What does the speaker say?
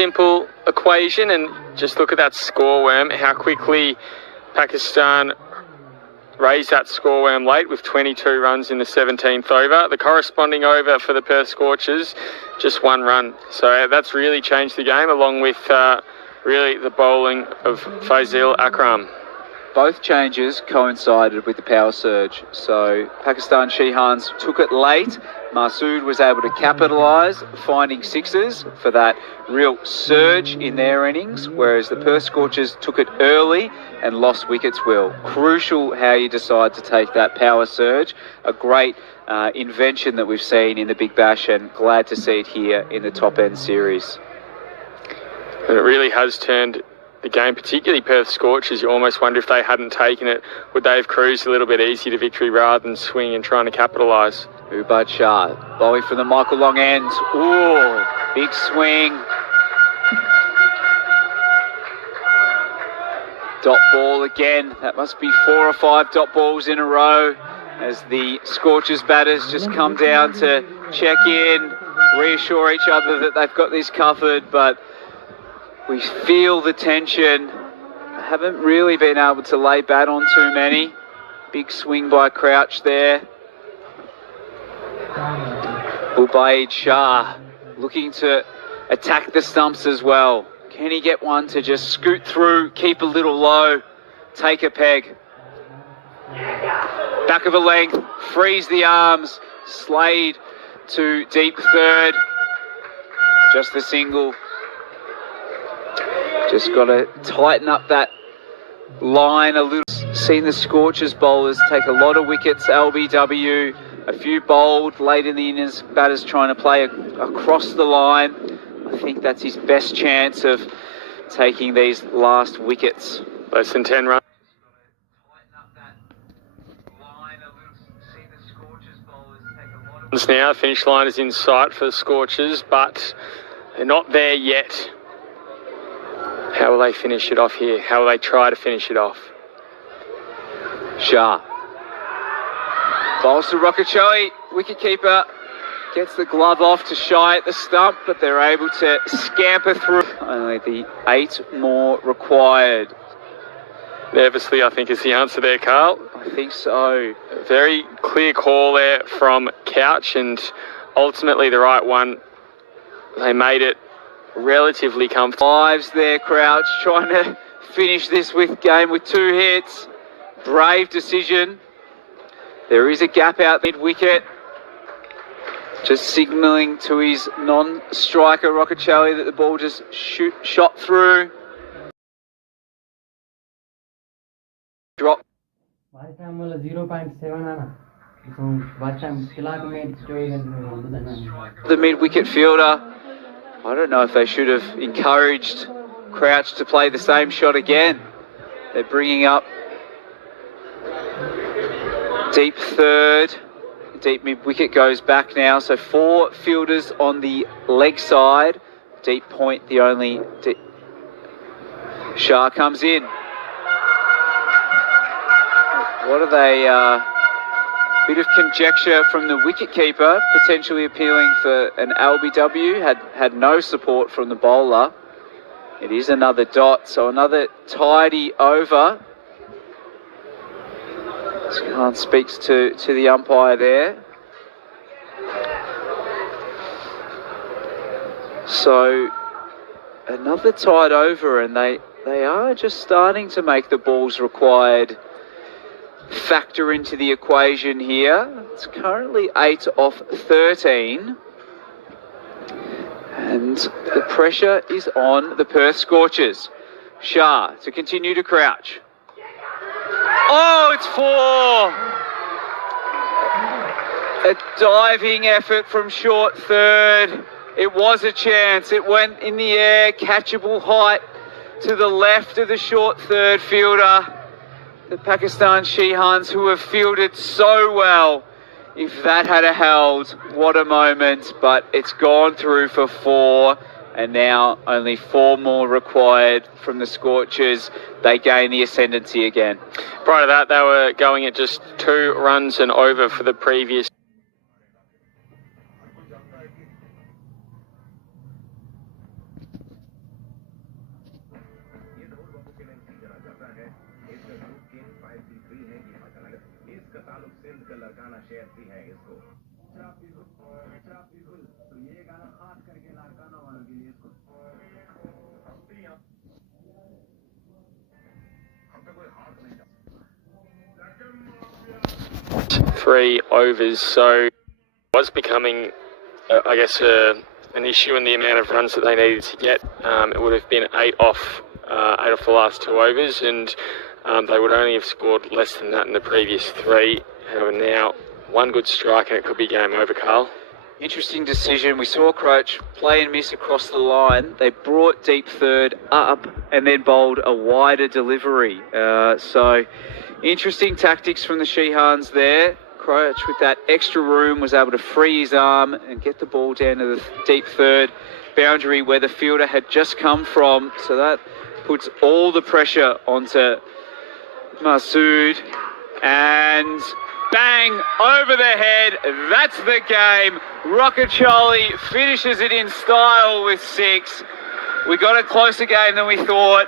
simple equation, and just look at that score worm, how quickly Pakistan raised that score worm late with 22 runs in the 17th over. The corresponding over for the Perth Scorches, just 1 run. So that's really changed the game, along with really the bowling of Fazil Akram. Both changes coincided with the power surge. So Pakistan Shaheen took it late. Masood was able to capitalise, finding sixes for that real surge in their innings, whereas the Perth Scorchers took it early and lost wickets, Will. Crucial how you decide to take that power surge. A great invention that we've seen in the Big Bash, and glad to see it here in the top end series. And it really has turned the game, particularly Perth Scorchers. You almost wonder if they hadn't taken it, would they have cruised a little bit easier to victory rather than swing and trying to capitalise? Ubad Shah, bowling from the Michael Long end. Ooh, big swing. Dot ball again. That must be 4 or 5 dot balls in a row as the Scorchers batters just come down to check in, reassure each other that they've got this covered, but we feel the tension. Haven't really been able to lay bat on too many. Big swing by Crouch there. Ubaid Shah looking to attack the stumps as well. Can he get one to just scoot through, keep a little low, take a peg? Back of a length, freeze the arms, Slade to deep third. Just the single. Just got to tighten up that line a little. Seen the Scorchers bowlers take a lot of wickets, LBW, a few bowled late in the innings, batters trying to play across the line. I think that's his best chance of taking these last wickets. Less than 10 runs. Now, finish line is in sight for the Scorchers, but they're not there yet. How will they finish it off here? How will they try to finish it off? Shah. Bowls to Rockacheli, wicketkeeper. Gets the glove off to Shy at the stump, but they're able to scamper through. Only the 8 more required. Nervously, I think, is the answer there, Carl. I think so. A very clear call there from Couch, and ultimately the right one. They made it relatively comfortable. Lives there, Crouch, trying to finish this game with 2 hits. Brave decision. There is a gap out mid-wicket. Just signalling to his non-striker, Rockacheli, that the ball just shot through. Drop. The mid-wicket fielder. I don't know if they should have encouraged Crouch to play the same shot again. They're bringing up deep third. Deep mid-wicket goes back now. So 4 fielders on the leg side. Deep point, the only... Shah comes in. What are they... Bit of conjecture from the wicketkeeper, potentially appealing for an LBW. Had no support from the bowler. It is another dot, so another tidy over. Khan speaks to the umpire there. So another tied over, and they are just starting to make the balls required factor into the equation here. It's currently 8 off 13. And the pressure is on the Perth Scorchers. Shah to continue to Crouch. Oh, it's 4. A diving effort from short third. It was a chance. It went in the air, catchable height to the left of the short third fielder. The Pakistan Sheheens, who have fielded so well. If that had held, what a moment. But it's gone through for 4. And now only 4 more required from the Scorchers. They gain the ascendancy again. Prior to that, they were going at just 2 runs and over for the previous. 3 overs, so it was becoming, I guess, an issue in the amount of runs that they needed to get. It would have been 8 off the last 2 overs, and they would only have scored less than that in the previous 3. However, now 1 good strike and it could be game over, Carl. Interesting decision. We saw Croach play and miss across the line. They brought deep third up and then bowled a wider delivery. So interesting tactics from the Shehans there. Croach with that extra room was able to free his arm and get the ball down to the deep third boundary where the fielder had just come from. So that puts all the pressure onto Masood, and bang, over the head. That's the game. Rockacholi finishes it in style with 6. We got a closer game than we thought.